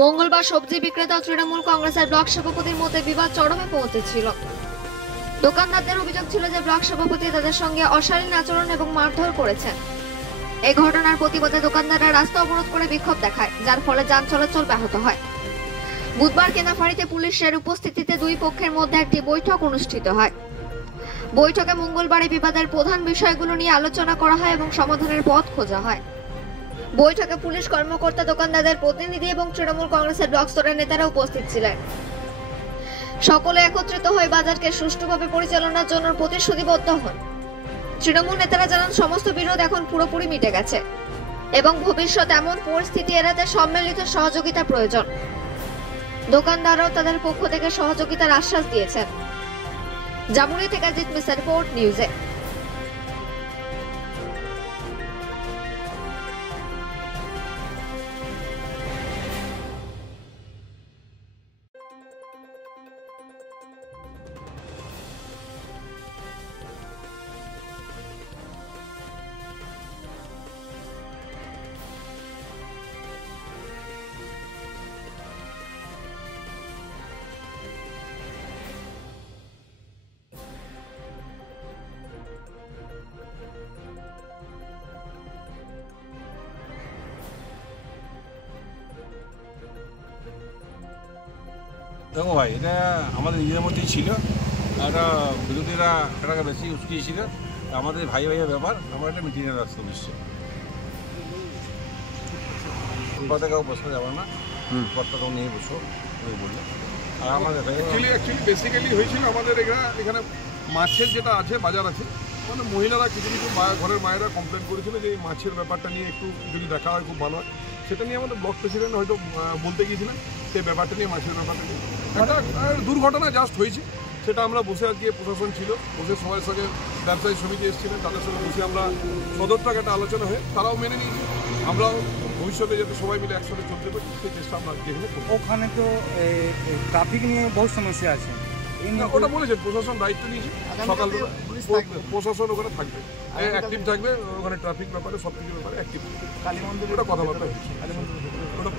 মঙ্গলবার সবজি বিক্রেতা তৃণমূল কংগ্রেসের ব্লক সভাপতির মধ্যে বিবাদ চরমে পৌঁছেছিল। দোকানদারদের অভিযোগ ছিল যে ব্লক সভাপতি তাদের সঙ্গে অশালীন আচরণ এবং মারধর করেছেন। এই ঘটনার প্রতিবাদে দোকানদাররা রাস্তা অবরোধ করে বিক্ষোভ দেখায়, যার ফলে যান চলাচল ব্যাহত হয়। বুধবার কেনাফাড়িতে পুলিশের উপস্থিতিতে দুই পক্ষের মধ্যে একটি বৈঠক অনুষ্ঠিত হয়। বৈঠকে মঙ্গলবার এই বিবাদের প্রধান বিষয়গুলো নিয়ে আলোচনা করা হয় এবং সমাধানের পথ খোঁজা হয়। বৈঠকে পুলিশ কর্মকর্তা, দোকানদারদের প্রতিনিধি এবং তৃণমূল কংগ্রেসের ব্লক স্তরের নেতারা উপস্থিত ছিলেন। সকলে একত্রিত হয়ে বাজারকে সুষ্ঠুভাবে পরিচালনার জন্য প্রতিশ্রুতিবদ্ধ হন। তৃণমূল নেতারা জানান, সমস্ত বিরোধ এখন পুরোপুরি মিটে গেছে এবং ভবিষ্যতে এমন পরিস্থিতি এড়াতে সম্মিলিত সহযোগিতা প্রয়োজন। দোকানদাররাও তাদের পক্ষ থেকে সহযোগিতার আশ্বাস দিয়েছেন। জামুড়ি থেকে জিৎ মিশ্র রিপোর্ট, নিউজে। দেখো ভাই, এটা আমাদের নিজেদের মধ্যেই ছিল। একটা বিরোধীরা এটাকে বেশি উস্কিয়েছিল। আমাদের ভাই ভাইয়ের ব্যাপার, আমরা একটা মিটিংয়ের রাস্তা নিশ্চয় কেউ বসতে যাবে না, পথটাও নিয়ে বসো বললো। আর আমাদের অ্যাকচুয়ালি বেসিক্যালি হয়েছিল আমাদের এখানে মাছের যেটা আছে, বাজার আছে, মানে মহিলারা কিছু কিছু ঘরের মায়েরা কমপ্লেন করেছিল যে এই মাছের ব্যাপারটা নিয়ে একটু যদি দেখা হয় খুব ভালো হয়। সেটা নিয়ে আমাদের ব্লক প্রেসিডেন্ট হয়তো বলতে গিয়েছিলেন সেই ব্যাপারটা নিয়ে, মাছের ব্যাপারটা নিয়ে একটা দুর্ঘটনা জাস্ট হয়েছে। সেটা আমরা বসে আজকে প্রশাসন ছিল, বসে সবার সঙ্গে ব্যবসায়ী সমিতি এসেছিলেন, তাদের সঙ্গে বসে আমরা সদরটাকে একটা আলোচনা হয়ে তারাও মেনে নিয়েছি। আমরাও ভবিষ্যতে যাতে সবাই মিলে একসাথে চলতে পারি সেই চেষ্টা আমরা যেখানে করব। ওখানে তো ট্রাফিক নিয়ে বহু সমস্যা আছে, ওটা বলেছেন প্রশাসন দায়িত্ব নিয়েছে। সকালবেলা প্রশাসন ওখানে থাকবে, অ্যাক্টিভ থাকবে, ওখানে ট্রাফিক ব্যাপারে সব কিছু ব্যাপারে অ্যাক্টিভ থাকবে। ওটা কথাবার্তা ওটা